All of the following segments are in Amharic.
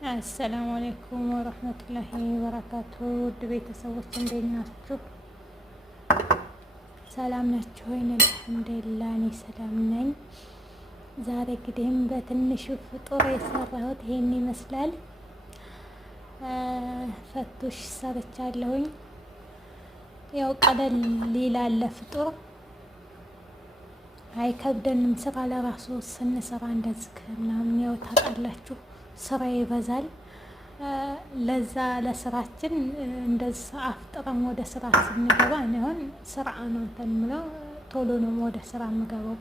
አሰላሙ አለይኩም ወረህመቱላሂ ወበረካቱ። ውድ ቤተሰቦች እንዴት ናችሁ? ሰላም ናችሁ ወይ? አልሐምዱሊላህ እኔ ሰላም ነኝ። ዛሬ እንግዲህ በትንሹ ፍጡር የሰራሁት ይሄን ይመስላል። ፈቱሽ ሰርቻለሁኝ። ያው ቀለል ይላል ፍጡር አይከብደንም። ስራ ለራሱ ስንሰራ እንደዚህ ምናምን ያው ታውቃላችሁ ስራ ይበዛል። ለዛ ለስራችን እንደዚህ አፍጥረን ወደ ስራ ስንገባ እኔ አሁን ስራ ነው እንትን የምለው ቶሎ ነው ወደ ስራ የምገባው።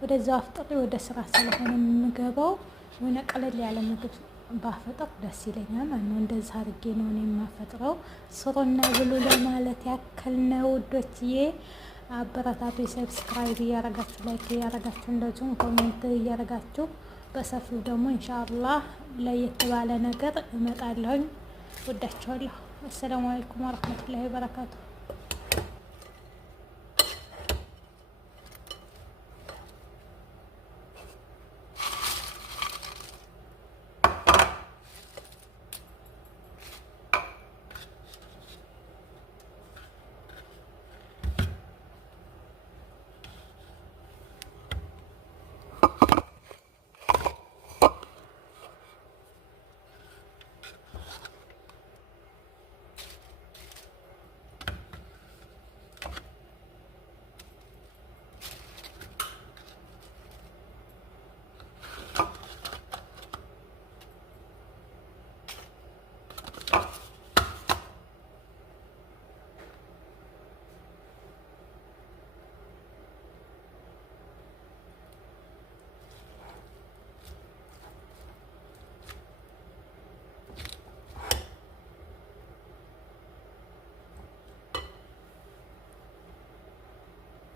ወደዛው አፍጥሬ ወደ ስራ ስለሆነ የምገባው የሆነ ቀለል ያለ ምግብ ባፈጥር ደስ ይለኛል ማለት ነው። እንደዛ አድርጌ ነው እኔ የማፈጥረው። ስሩና ብሉ ለማለት ያክል ነው ውዶችዬ። አበረታቱ። ሰብስክራይብ እያረጋችሁ ላይክ እያረጋችሁ እንደዚሁም ኮሜንት እያረጋችሁ በሰፊው ደግሞ ኢንሻአላህ ለየት ባለ ነገር እመጣለሁኝ። ወዳችኋለሁ። አሰላሙ አለይኩም ወራህመቱላሂ ወበረካቱ።